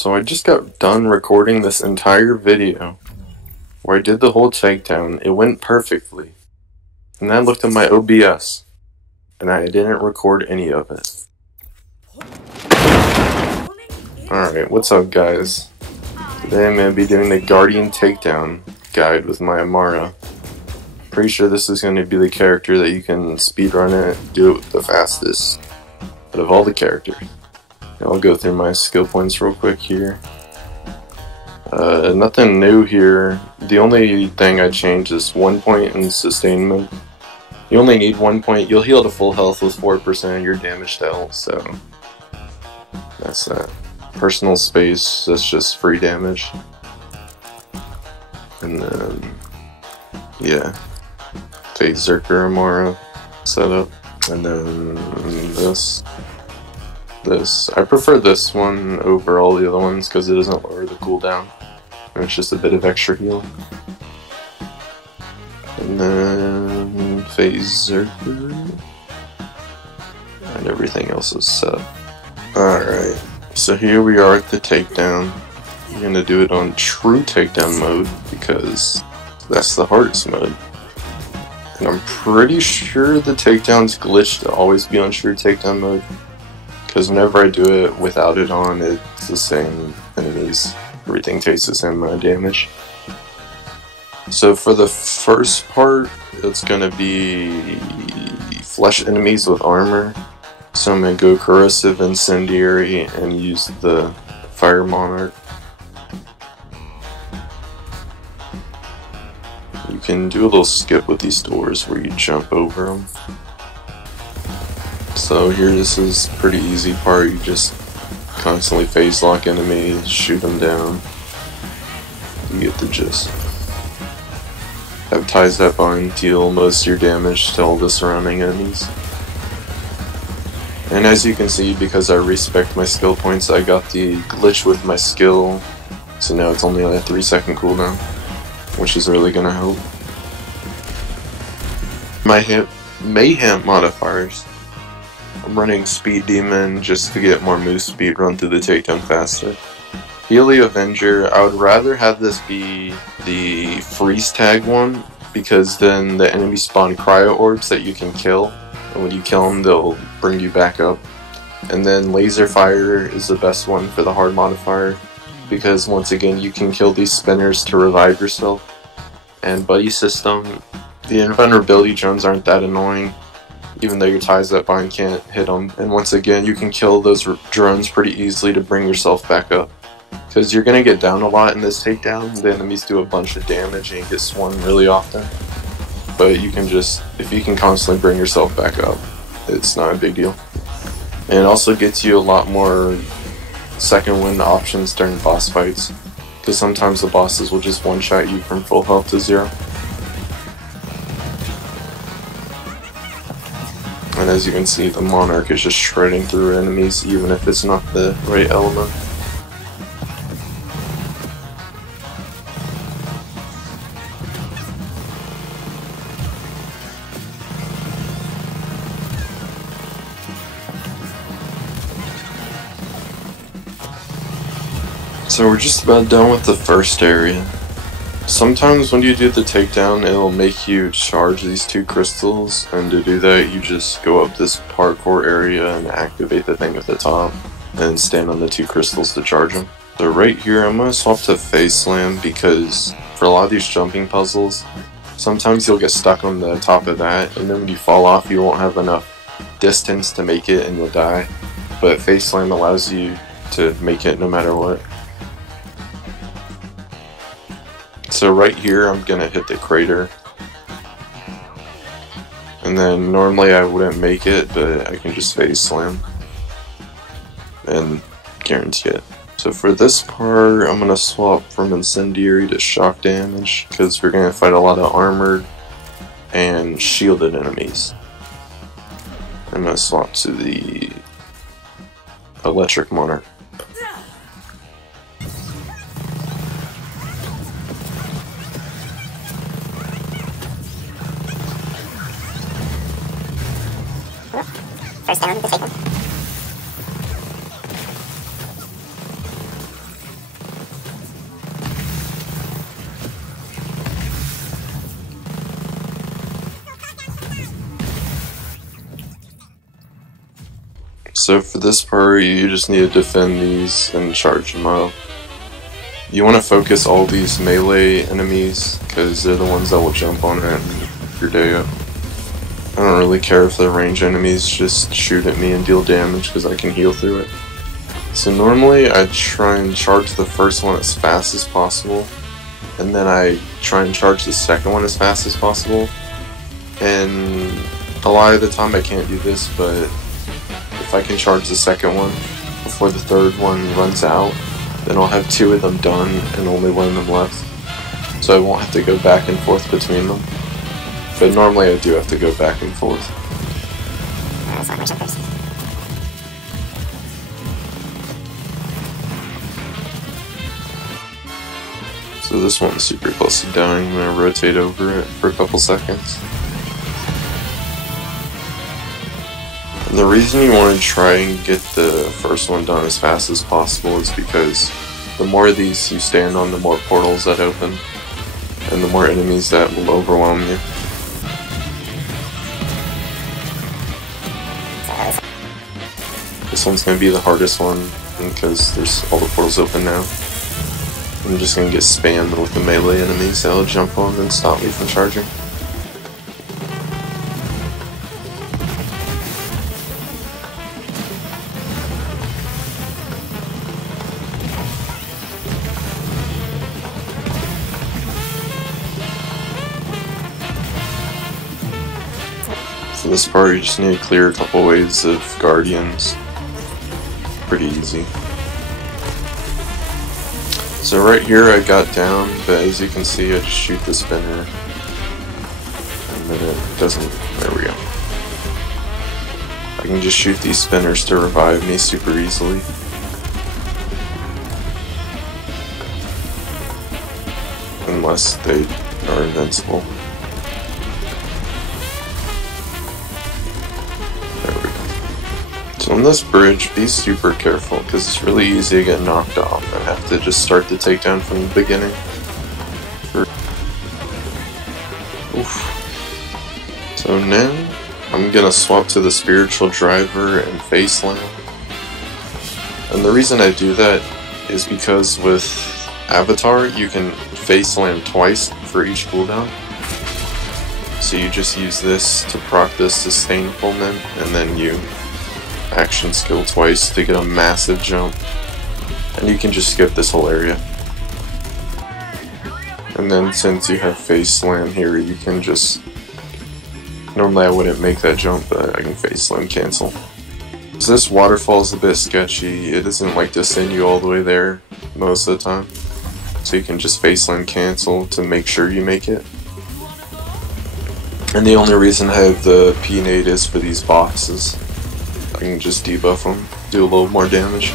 So I just got done recording this entire video where I did the whole takedown. It went perfectly. And I looked at my OBS and I didn't record any of it. Alright, what's up guys? Today I'm going to be doing the Guardian Takedown guide with my Amara. Pretty sure this is going to be the character that you can speedrun it, do it the fastest out of all the characters. I'll go through my skill points real quick here. Nothing new here. The only thing I changed is 1 point in sustainment. You only need 1 point. You'll heal to full health with 4% of your damage to health, so that's that. Personal space, that's just free damage. And then, yeah, Phase Zerker Amara setup. And then this. I prefer this one over all the other ones because it doesn't lower the cooldown. And it's just a bit of extra healing. And then Phase Zerker. And everything else is set. Alright, so here we are at the takedown. I'm going to do it on true takedown mode because that's the hardest mode. And I'm pretty sure the takedown's glitched to always be on true takedown mode. Because whenever I do it without it on, it's the same enemies. Everything takes the same amount of damage. So for the first part, it's going to be flesh enemies with armor. So I'm going to go Corrosive Incendiary and use the Fire Monarch. You can do a little skip with these doors where you jump over them. So here, this is pretty easy part. You just constantly phase lock enemies, shoot them down. You get the gist. Have ties that bind, deal most of your damage to all the surrounding enemies. And as you can see, because I respect my skill points, I got the glitch with my skill. So now it's only a 3-second cooldown, which is really gonna help. My Mayhem modifiers. I'm running Speed Demon just to get more move speed, run through the takedown faster. Healy Avenger, I would rather have this be the freeze tag one, because then the enemies spawn cryo orbs that you can kill, and when you kill them they'll bring you back up. And then Laser Fire is the best one for the hard modifier, because once again you can kill these spinners to revive yourself. And Buddy System, the invulnerability drones aren't that annoying, even though your ties that bind can't hit them. And once again, you can kill those drones pretty easily to bring yourself back up. Because you're going to get down a lot in this takedown. The enemies do a bunch of damage and you get swung really often. But you can just, if you can constantly bring yourself back up, it's not a big deal. And it also gets you a lot more second win options during boss fights. Because sometimes the bosses will just one-shot you from full health to 0. And as you can see, the Monarch is just shredding through enemies, even if it's not the right element. So we're just about done with the first area. Sometimes when you do the takedown, it'll make you charge these 2 crystals, and to do that you just go up this parkour area and activate the thing at the top, and stand on the 2 crystals to charge them. So right here I'm going to swap to Phase Slam, because for a lot of these jumping puzzles, sometimes you'll get stuck on the top of that, and then when you fall off you won't have enough distance to make it and you'll die. But Phase Slam allows you to make it no matter what. So right here I'm gonna hit the crater, and then normally I wouldn't make it, but I can just Phase Slam and guarantee it. So for this part I'm gonna swap from Incendiary to Shock Damage, because we're gonna fight a lot of armored and shielded enemies. I'm gonna swap to the Electric Monarch. First down, the second. So for this part, you just need to defend these and charge them up. You want to focus all these melee enemies, because they're the ones that will jump on it and your day up. I don't really care if they're range enemies, just shoot at me and deal damage, because I can heal through it. So normally I try and charge the first one as fast as possible, and then I try and charge the second one as fast as possible. And a lot of the time I can't do this, but if I can charge the second one before the third one runs out, then I'll have 2 of them done and only 1 of them left. So I won't have to go back and forth between them. But normally I do have to go back and forth. So this one's super close to dying. I'm going to rotate over it for a couple seconds. And the reason you want to try and get the first one done as fast as possible is because the more of these you stand on, the more portals that open, and the more enemies that will overwhelm you. This one's going to be the hardest one because there's all the portals open now. I'm just going to get spammed with the melee enemies that'll jump on and stop me from charging. For this part, you just need to clear a couple waves of guardians. Pretty easy. So right here I got down, but as you can see I just shoot the spinner. And then it doesn't, there we go. I can just shoot these spinners to revive me super easily. Unless they are invincible. So on this bridge, be super careful, because it's really easy to get knocked off and have to just start the takedown from the beginning. Oof. So now, I'm going to swap to the spiritual driver and face slam. And the reason I do that is because with Avatar, you can face slam twice for each cooldown. So you just use this to proc this sustain pullman, and then you action skill twice to get a massive jump, and you can just skip this whole area. And then since you have face slam here, you can just, normally I wouldn't make that jump, but I can face slam cancel. So this waterfall is a bit sketchy. It doesn't like to send you all the way there most of the time, so you can just face slam cancel to make sure you make it. And the only reason I have the P-nade is for these boxes. I can just debuff them, do a little more damage.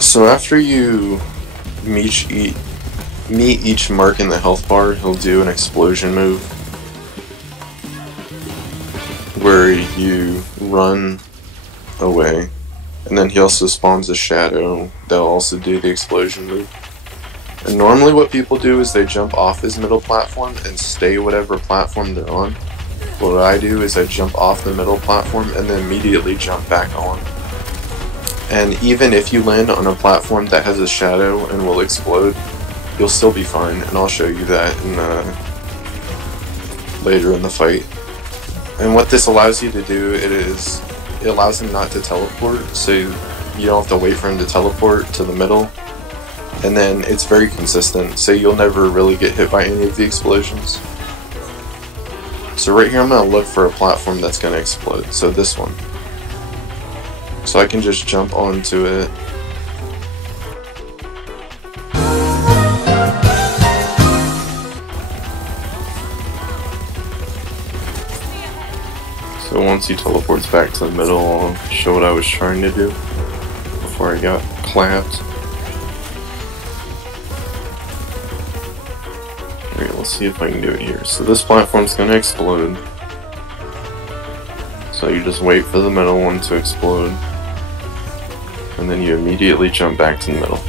So after you meet each mark in the health bar, he'll do an explosion move where you run away, and then he also spawns a shadow that'll also do the explosion move. And normally what people do is they jump off his middle platform and stay whatever platform they're on. What I do is I jump off the middle platform and then immediately jump back on. And even if you land on a platform that has a shadow and will explode, you'll still be fine, and I'll show you that in, later in the fight. And what this allows you to do, it allows him not to teleport, so you don't have to wait for him to teleport to the middle. And then it's very consistent, so you'll never really get hit by any of the explosions. So right here I'm going to look for a platform that's going to explode, so this one. So I can just jump onto it. So once he teleports back to the middle, I'll show what I was trying to do before I got clapped. Alright, let's see if I can do it here. So this platform's gonna explode. So you just wait for the middle one to explode. And then you immediately jump back to the middle.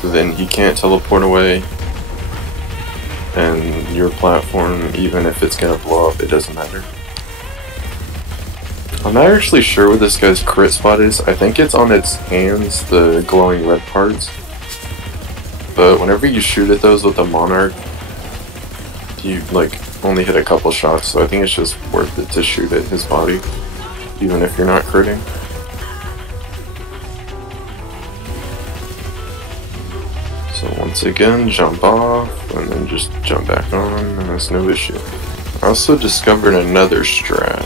So then he can't teleport away. And your platform, even if it's gonna blow up, it doesn't matter. I'm not actually sure what this guy's crit spot is. I think it's on its hands, the glowing red parts. But whenever you shoot at those with a Monarch, you like only hit a couple shots, so I think it's just worth it to shoot at his body, even if you're not critting. So once again, jump off, and then just jump back on, and that's no issue. I also discovered another strat.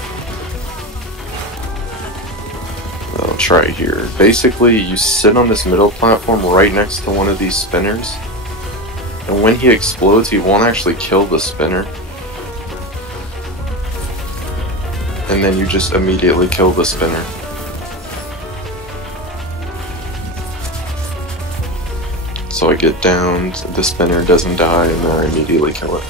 I'll try here. Basically, you sit on this middle platform right next to one of these spinners, and when he explodes, he won't actually kill the spinner. And then you just immediately kill the spinner. So I get down, the spinner doesn't die, and then I immediately kill it.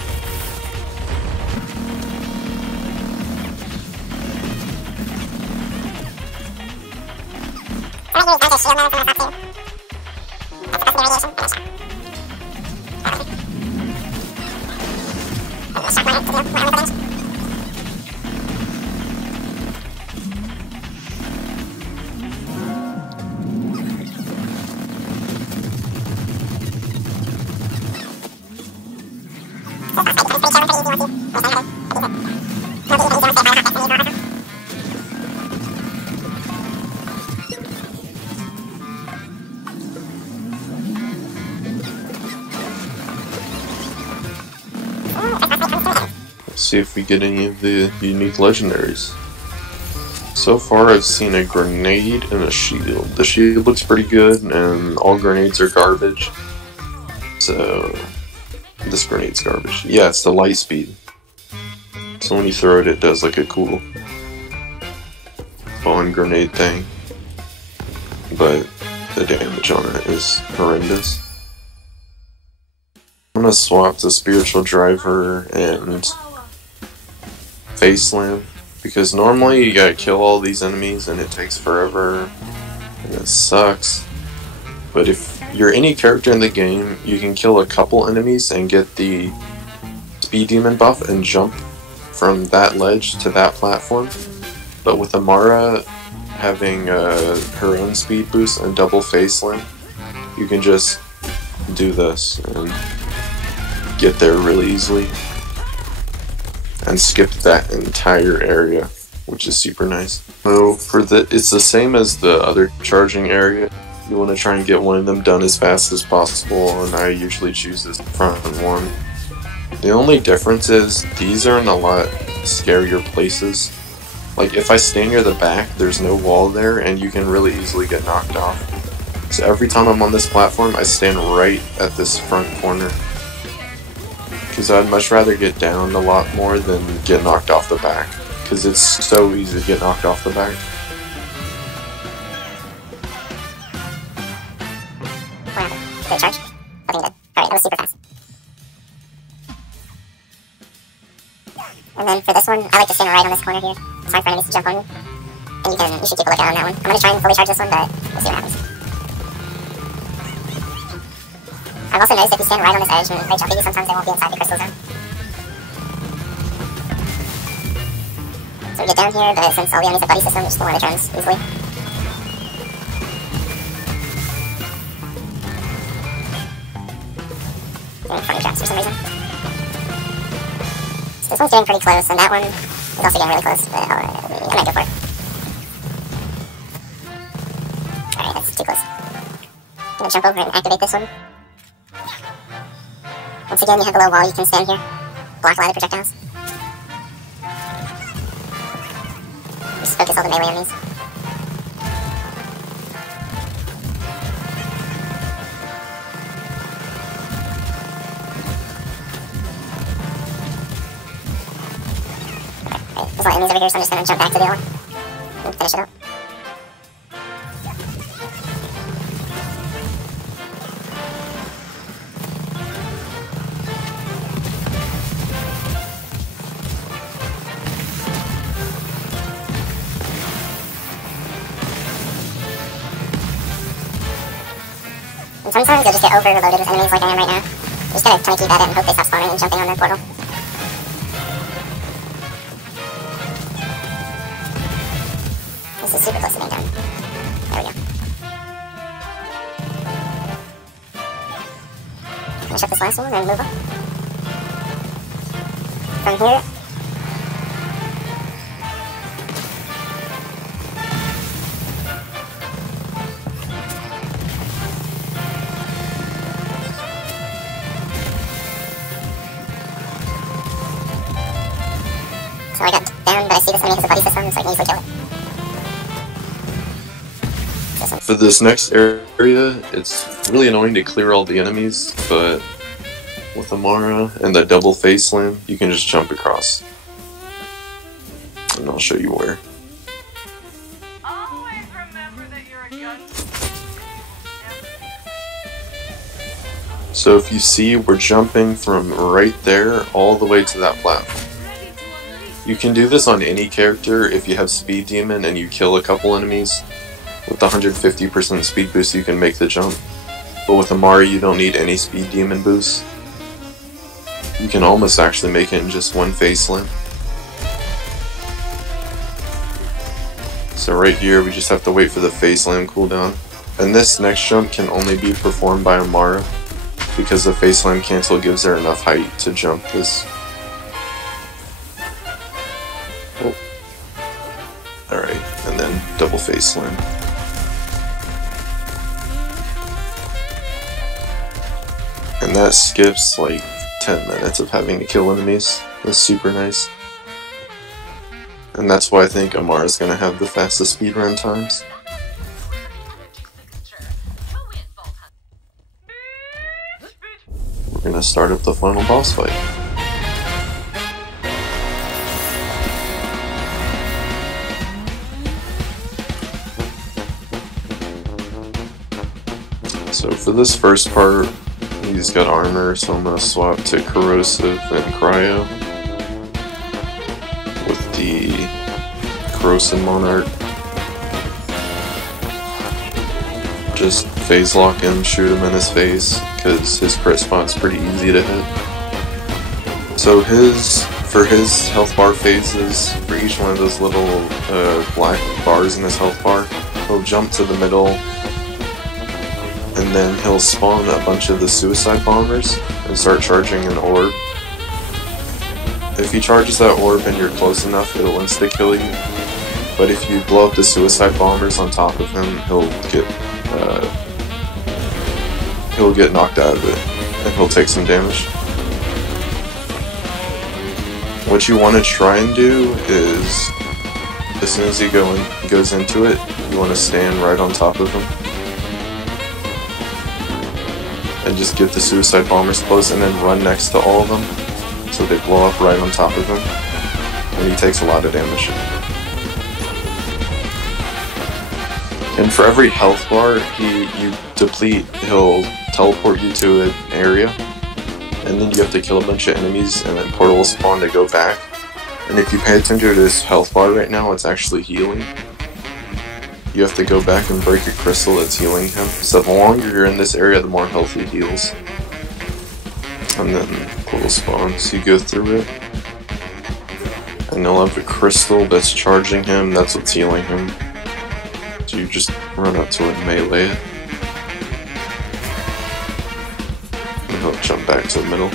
Let's see if we get any of the unique legendaries. So far I've seen a grenade and a shield. The shield looks pretty good, and all grenades are garbage. So this grenade's garbage. Yeah, it's the light speed. So when you throw it, it does like a cool fun grenade thing. But the damage on it is horrendous. I'm gonna swap to Spiritual Driver and Face Slam, because normally you gotta kill all these enemies and it takes forever and it sucks. But if you're any character in the game, you can kill a couple enemies and get the Speed Demon buff and jump from that ledge to that platform. But with Amara having her own speed boost and double Face Slam, you can just do this and get there really easily and skip that entire area, which is super nice. So it's the same as the other charging area. You want to try and get one of them done as fast as possible, and I usually choose this front one. The only difference is these are in a lot scarier places. Like if I stand near the back, there's no wall there and you can really easily get knocked off. So every time I'm on this platform, I stand right at this front corner, because I'd much rather get down a lot more than get knocked off the back, because it's so easy to get knocked off the back. What happened? Did it charge? I think it did. Alright, that was super fast. And then for this one, I like to stand right on this corner here. It's hard for enemies to jump on me. And you should keep a lookout on that one. I'm going to try and fully charge this one, but we'll see what happens. I've also noticed if you stand right on this edge and they jump at you, sometimes they won't be inside the crystal zone. So we get down here, but since all we own is a buddy system, we just don't want to turns easily. Getting funny traps for some reason. So this one's getting pretty close, and that one is also getting really close, but I might go for it. Alright, that's too close. I'm gonna jump over and activate this one. Once again, you have a little wall, you can stand here, block a lot of projectiles. Just focus all the melee enemies. Okay, there's a lot of enemies over here, so I'm just gonna jump back to the other one and finish it up. And sometimes you'll just get overloaded with enemies like I am right now. You just gotta kind of keep at it and hope they stop spawning and jumping on their portal. He's super close to being down. There we go. Finish up this last one and move on. From here. So I got down, but I see this enemy has a buddy system, so I can easily kill it. For this next area, it's really annoying to clear all the enemies, but with Amara and that double face slam, you can just jump across. And I'll show you where. Always remember that you're a gun. So if you see, we're jumping from right there all the way to that platform. You can do this on any character if you have Speed Demon and you kill a couple enemies. With the 150% speed boost you can make the jump. But with Amara you don't need any Speed Demon boost. You can almost actually make it in just one face slam. So right here we just have to wait for the face slam cooldown. And this next jump can only be performed by Amara because the face slam cancel gives her enough height to jump this. Oh. Alright, and then double face slam. And that skips like 10 minutes of having to kill enemies. That's super nice. And that's why I think Amara's gonna have the fastest speedrun times. We're gonna start up the final boss fight. So for this first part, he's got armor, so I'm gonna swap to corrosive and cryo with the corrosive monarch. Just phase lock him, shoot him in his face, because his crit spot's pretty easy to hit. So for his health bar phases, for each one of those little black bars in his health bar, he'll jump to the middle, and then he'll spawn a bunch of the suicide bombers and start charging an orb. If he charges that orb and you're close enough, it'll insta-kill you. But if you blow up the suicide bombers on top of him, he'll get knocked out of it, and he'll take some damage. What you want to try and do is, as soon as he goes into it, you want to stand right on top of him. And just get the suicide bombers close and then run next to all of them so they blow up right on top of him, and he takes a lot of damage. And for every health bar you deplete, he'll teleport you to an area, and then you have to kill a bunch of enemies and then portal will spawn to go back. And if you pay attention to this health bar right now, it's actually healing. You have to go back and break a crystal that's healing him. So the longer you're in this area, the more health he heals. And then portal spawns, you go through it. And you'll have a crystal that's charging him, that's what's healing him. So you just run up to it and melee it. And he'll jump back to the middle.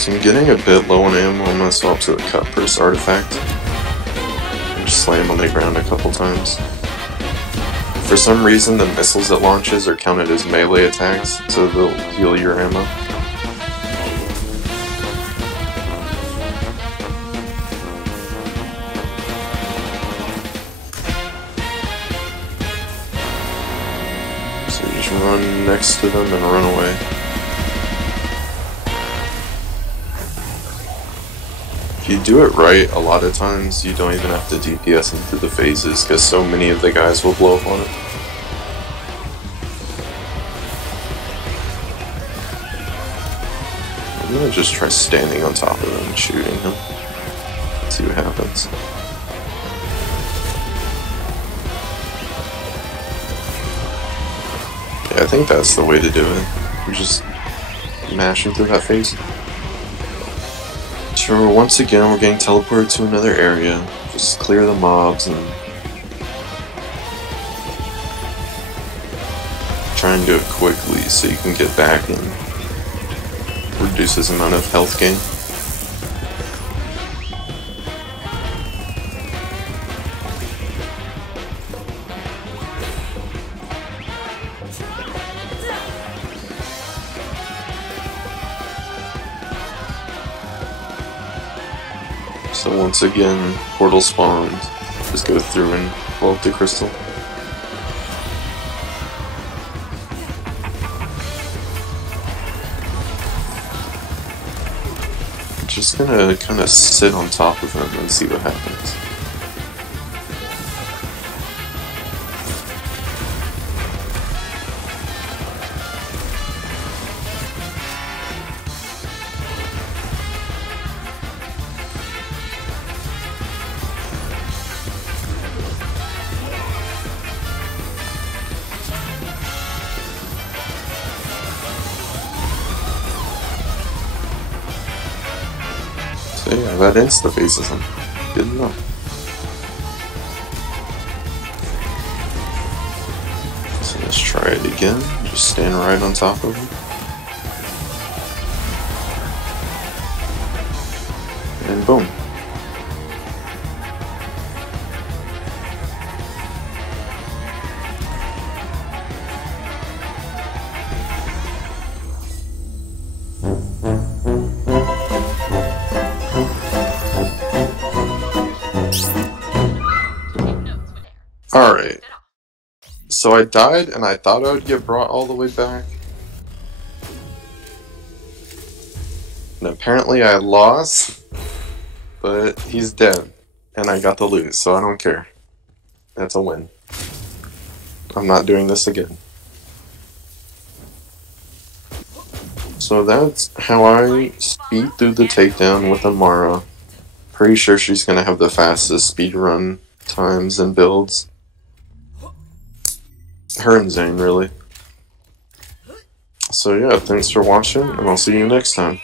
So I'm getting a bit low on ammo, I'm gonna swap to the cut purse artifact. Just slam on the ground a couple times. For some reason, the missiles it launches are counted as melee attacks, so they'll heal your ammo. So you just run next to them and run away. If you do it right, a lot of times you don't even have to DPS into the phases because so many of the guys will blow up on it. I'm gonna just try standing on top of him and shooting him. See what happens. Yeah, I think that's the way to do it. You just mash him through that phase. So once again, we're getting teleported to another area. Just Just clear the mobs and try and do it quickly so you can get back and reduce his amount of health gain. So once again, portal spawned. Just go through and blow up the crystal. Just gonna kind of sit on top of him and see what happens. So yeah, that insta-phases him. Good enough. So let's try it again. Just stand right on top of him. And boom. Alright. So I died and I thought I would get brought all the way back. And apparently I lost. But he's dead. And I got the loot, so I don't care. That's a win. I'm not doing this again. So that's how I speed through the takedown with Amara. Pretty sure she's gonna have the fastest speedrun times and builds. Her and Zane, really. So yeah, thanks for watching, and I'll see you next time.